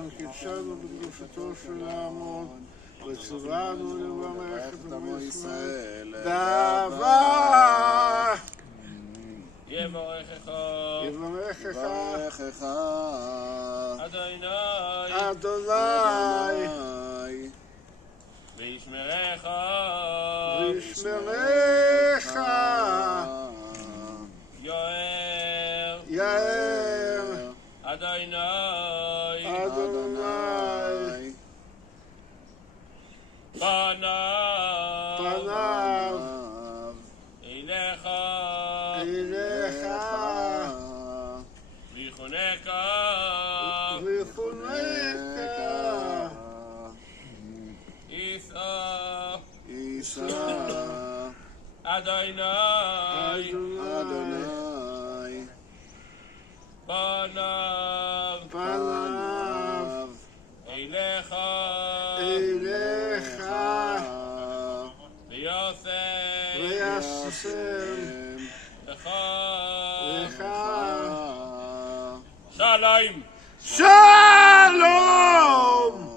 השם קידשנו בקדושתו של העמוד וציוונו לברך את עמו ישראל דבר יברכך אדוני וישמרך יאר אדוני פניו אליך ויחונקה יישא אדוני פניו אליך וישם לך שלום